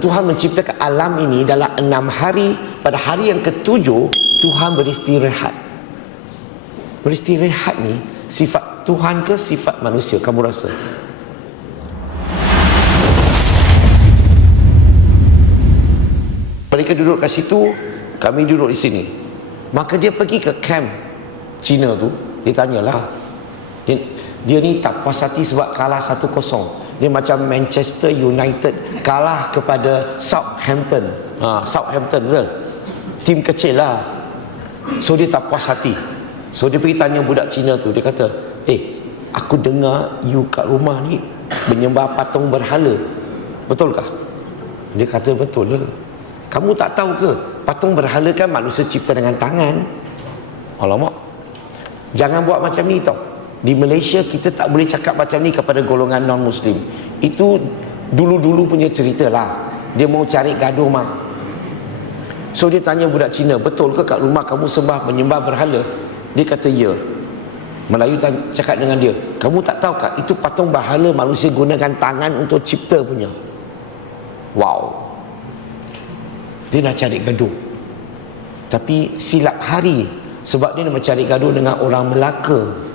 Tuhan menciptakan alam ini dalam 6 hari. Pada hari yang ke-7 Tuhan beristirahat. Beristirahat ni sifat Tuhan ke sifat manusia? Kamu rasa? Mereka duduk kat situ, kami duduk di sini. Maka dia pergi ke camp Cina tu. Dia tanyalah, dia ni tak puas hati sebab kalah 1-0. Dia macam Manchester United kalah kepada Southampton. Southampton betul, tim kecil lah. So dia tak puas hati. So dia pergi tanya budak Cina tu. Dia kata, aku dengar you kat rumah ni menyembah patung berhala, betulkah? Dia kata, betul lah. Kamu tak tahu ke, patung berhala kan manusia cipta dengan tangan. Alamak, jangan buat macam ni tau. Di Malaysia kita tak boleh cakap macam ni kepada golongan non-Muslim. Itu dulu-dulu punya cerita lah. Dia mau cari gaduh mak. So dia tanya budak Cina, betul ke kat rumah kamu sembah menyembah berhala? Dia kata ya. Melayu cakap dengan dia, kamu tak tahu kak, itu patung berhala manusia gunakan tangan untuk cipta punya. Wow. Dia nak cari gaduh. Tapi silap hari, sebab dia nak cari gaduh dengan orang Melaka.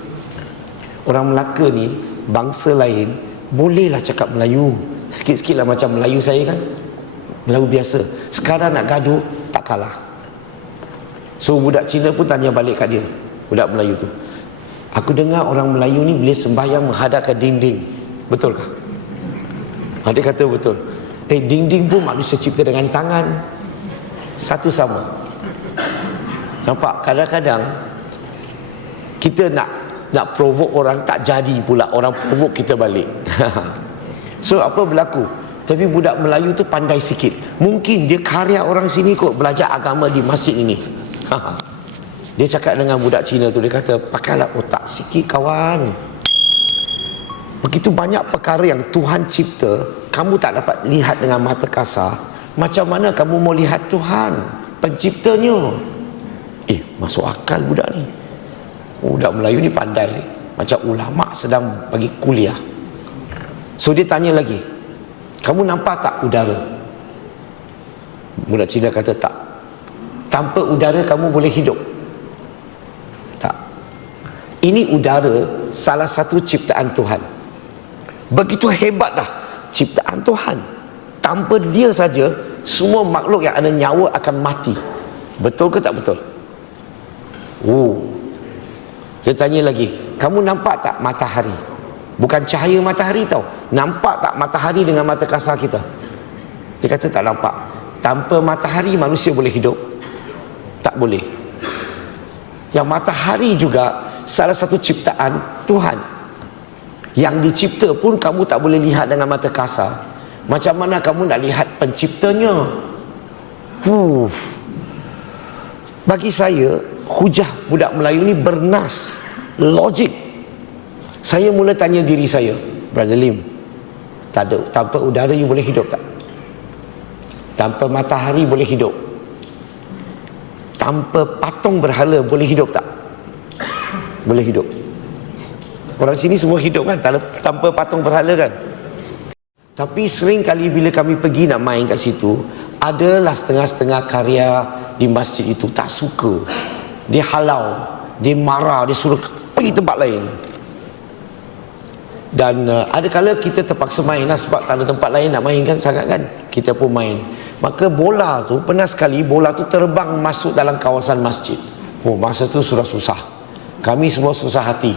Orang Melaka ni bangsa lain bolehlah cakap Melayu, sikit-sikit lah macam Melayu saya kan, Melayu biasa. Sekarang nak gaduh tak kalah. So budak Cina pun tanya balik kat dia, budak Melayu tu, aku dengar orang Melayu ni boleh sembahyang menghadap ke dinding, betulkah? Dia kata betul. Dinding pun manusia cipta dengan tangan. Satu sama. Nampak, kadang-kadang kita nak provoke orang, tak jadi pula orang provoke kita balik. So apa berlaku? Tapi budak Melayu tu pandai sikit. Mungkin dia karya orang sini kot, belajar agama di masjid ini. Dia cakap dengan budak Cina tu, dia kata, pakailah otak sikit kawan. Begitu banyak perkara yang Tuhan cipta, kamu tak dapat lihat dengan mata kasar. Macam mana kamu mau lihat Tuhan penciptanya? Masuk akal budak ni. Budak Melayu ni pandai, macam ulama sedang bagi kuliah. So dia tanya lagi, kamu nampak tak udara? Budak Cina kata tak. Tanpa udara kamu boleh hidup? Tak. Ini udara salah satu ciptaan Tuhan. Begitu hebat dah ciptaan Tuhan. Tanpa dia saja, semua makhluk yang ada nyawa akan mati. Betul ke tak betul? Dia tanya lagi, kamu nampak tak matahari? Bukan cahaya matahari tau. Nampak tak matahari dengan mata kasar kita? Dia kata tak nampak. Tanpa matahari manusia boleh hidup? Tak boleh. Yang matahari juga salah satu ciptaan Tuhan. Yang dicipta pun kamu tak boleh lihat dengan mata kasar. Macam mana kamu nak lihat penciptanya? Bagi saya, hujah budak Melayu ni bernas, logik. Saya mula tanya diri saya, Brother Lim, tak ada, tanpa udara you boleh hidup tak? Tanpa matahari boleh hidup? Tanpa patung berhala boleh hidup tak? Boleh hidup. Orang sini semua hidup kan, tanpa patung berhala kan? Tapi sering kali bila kami pergi nak main kat situ, adalah setengah-setengah karya di masjid itu tak suka. Dia halau, dia marah, dia suruh pergi tempat lain. Dan ada kala kita terpaksa main lah, sebab tak ada tempat lain nak main kan sangat kan. Kita pun main. Maka bola tu, pernah sekali bola tu terbang masuk dalam kawasan masjid. Masa tu sudah susah. Kami semua susah hati.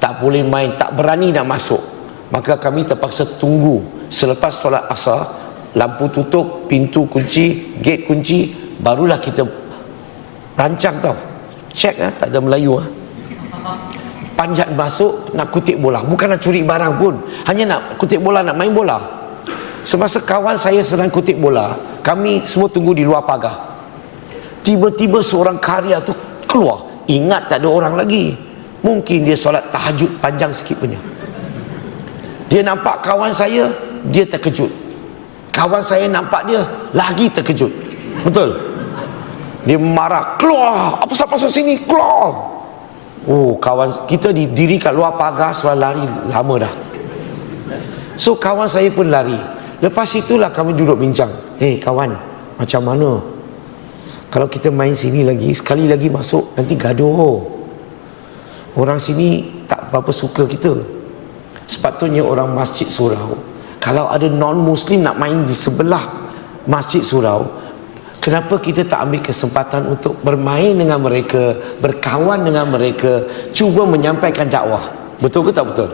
Tak boleh main, tak berani nak masuk. Maka kami terpaksa tunggu. Selepas solat asar, lampu tutup, pintu kunci, gate kunci, barulah kita rancang tau. Cek tak ada Melayu panjat masuk nak kutip bola. Bukan nak curi barang pun, hanya nak kutip bola, nak main bola. Semasa kawan saya sedang kutip bola, kami semua tunggu di luar pagar. Tiba-tiba seorang karya tu keluar. Ingat tak ada orang lagi. Mungkin dia solat tahajud panjang sikit punya. Dia nampak kawan saya, dia terkejut. Kawan saya nampak dia, lagi terkejut. Betul? Dia marah, keluar, apa sebab masuk sini, keluar. Kawan kita diri kat luar pagar, suara lari lama dah. So kawan saya pun lari. Lepas itulah kami duduk bincang. Kawan, macam mana kalau kita main sini lagi, sekali lagi masuk, nanti gaduh. Orang sini tak berapa suka kita. Sepatutnya orang masjid surau, kalau ada non-Muslim nak main di sebelah masjid surau, kenapa kita tak ambil kesempatan untuk bermain dengan mereka, berkawan dengan mereka, cuba menyampaikan dakwah? Betul ke tak betul?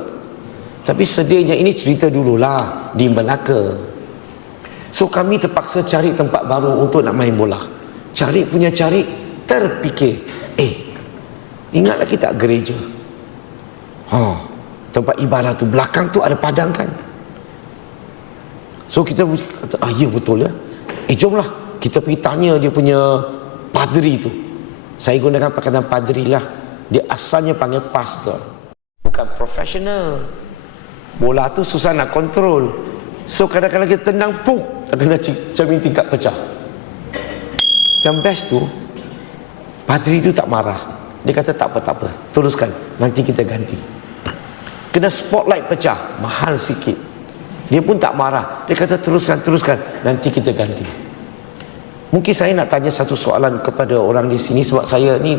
Tapi sedihnya ini cerita dululah di Melaka. So kami terpaksa cari tempat baru untuk nak main bola. Cari, terfikir, ingat lagi tak gereja? Tempat ibadah tu, belakang tu ada padang kan? So kita kata, ya betul ya. Jomlah kita pergi tanya dia punya padri tu. Saya gunakan perkataan padri lah. Dia asalnya panggil pastor, bukan profesional. Bola tu susah nak kontrol. So kadang-kadang kita tendang, tak kena cermin tingkat pecah. Yang best tu, padri tu tak marah. Dia kata tak apa, teruskan, nanti kita ganti. Kena spotlight pecah, mahal sikit. Dia pun tak marah. Dia kata teruskan, nanti kita ganti. Mungkin saya nak tanya satu soalan kepada orang di sini, sebab saya ni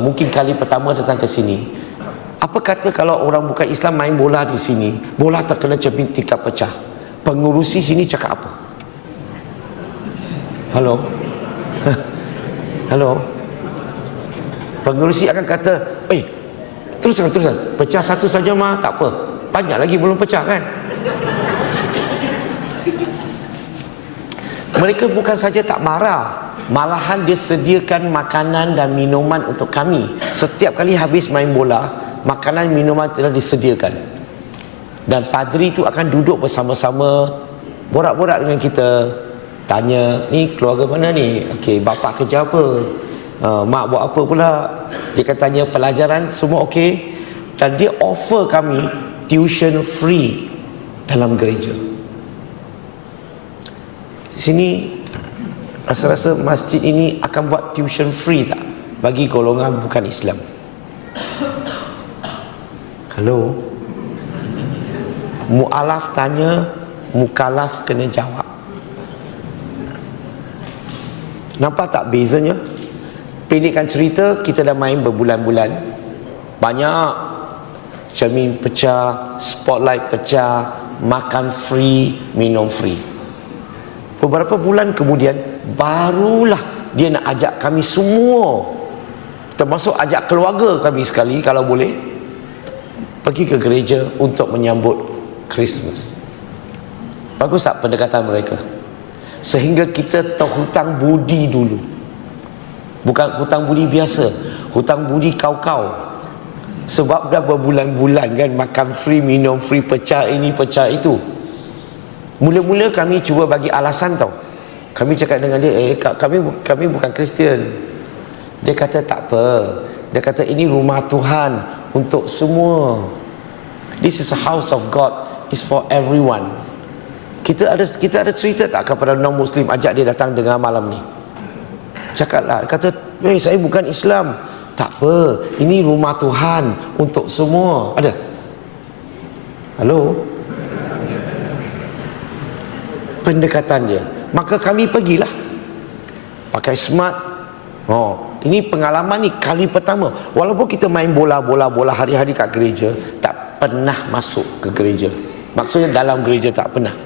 mungkin kali pertama datang ke sini. Apa kata kalau orang bukan Islam main bola di sini, bola terkena cermin tingkat pecah, pengurusi sini cakap apa? Halo? Halo? Pengurusi akan kata, teruskan, pecah satu saja mah, tak apa, banyak lagi belum pecah kan? Mereka bukan saja tak marah, malahan dia sediakan makanan dan minuman untuk kami. Setiap kali habis main bola, makanan minuman telah disediakan. Dan padri itu akan duduk bersama-sama, borak-borak dengan kita. Tanya, ni keluarga mana ni? Okey, bapa kerja apa? Mak buat apa pula? Dia akan tanya pelajaran, semua okey. Dan dia offer kami tuition free dalam gereja. Sini rasa-rasa masjid ini akan buat tuition free tak bagi golongan bukan Islam? Halo? Mu'alaf tanya, mukalaf kena jawab. Nampak tak bezanya? Pendekkan cerita, kita dah main berbulan-bulan. Banyak cermin pecah, spotlight pecah, makan free, minum free. Beberapa bulan kemudian, barulah dia nak ajak kami semua, termasuk ajak keluarga kami sekali kalau boleh, pergi ke gereja untuk menyambut Christmas. Bagus tak pendekatan mereka? Sehingga kita terhutang budi dulu. Bukan hutang budi biasa, hutang budi kau-kau. Sebab dah berbulan-bulan kan makan free, minum free, pecah ini, pecah itu. Mula-mula kami cuba bagi alasan tau. Kami cakap dengan dia, kami bukan Kristian. Dia kata tak apa. Dia kata ini rumah Tuhan untuk semua. This is a house of God, it's for everyone. Kita ada cerita tak kepada non-Muslim ajak dia datang dengar malam ni? Cakaplah, kata, saya bukan Islam. Tak apa, ini rumah Tuhan untuk semua. Ada? Halo? Pendekatan dia. Maka kami pergilah. Pakai smart. Ini pengalaman ni kali pertama. Walaupun kita main bola hari-hari kat gereja, tak pernah masuk ke gereja. Maksudnya dalam gereja tak pernah.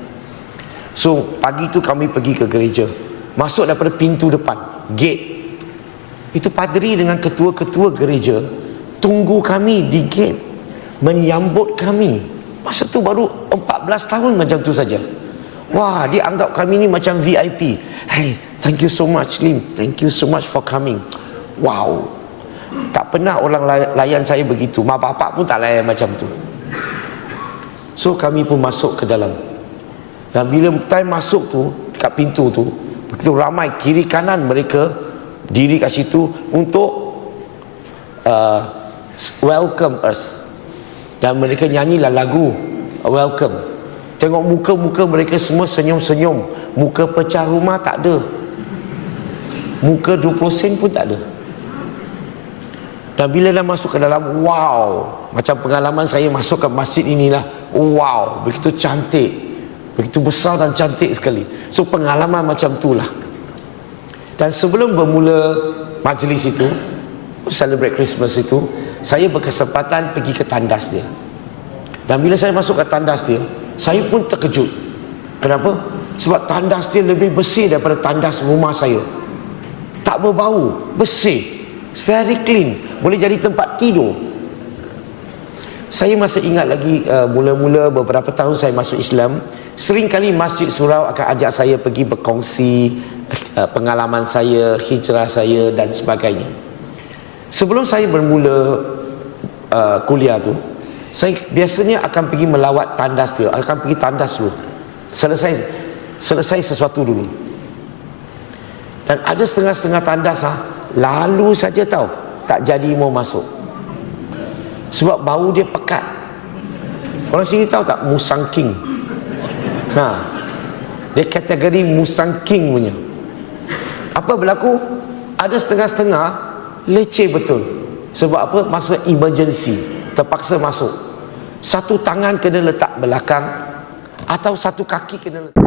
So pagi tu kami pergi ke gereja. Masuk daripada pintu depan, gate. Itu padri dengan ketua-ketua gereja tunggu kami di gate, menyambut kami. Masa tu baru 14 tahun macam tu saja. Wah, dia anggap kami ni macam VIP. Hey, thank you so much Lim, thank you so much for coming. Wow, tak pernah orang layan saya begitu. Mak bapak pun tak layan macam tu. So kami pun masuk ke dalam. Dan bila time masuk tu, kat pintu tu, begitu ramai kiri kanan mereka diri kat situ untuk welcome us. Dan mereka nyanyilah lagu welcome. Tengok muka-muka mereka semua senyum-senyum. Muka pecah rumah tak ada. Muka 20 sen pun tak ada. Dan bila dah masuk ke dalam, wow, macam pengalaman saya masuk ke masjid inilah. Wow, begitu cantik. Begitu besar dan cantik sekali. So pengalaman macam itulah. Dan sebelum bermula majlis itu, celebrate Christmas itu, saya berkesempatan pergi ke tandas dia. Dan bila saya masuk ke tandas dia, saya pun terkejut. Kenapa? Sebab tandas dia lebih bersih daripada tandas rumah saya. Tak berbau, bersih, very clean, boleh jadi tempat tidur. Saya masih ingat lagi mula-mula beberapa tahun saya masuk Islam, sering kali Masjid Surau akan ajak saya pergi berkongsi pengalaman saya, hijrah saya dan sebagainya. Sebelum saya bermula kuliah tu, saya biasanya akan pergi melawat tandas dia, akan pergi tandas dulu. Selesai sesuatu dulu. Dan ada setengah-setengah tandas lalu saja tahu, tak jadi mau masuk. Sebab bau dia pekat. Orang sini tahu tak musang king? Dia kategori musang king punya. Apa berlaku? Ada setengah-setengah leceh betul. Sebab apa? Masa emergency, terpaksa masuk. Satu tangan kena letak belakang atau satu kaki kena letak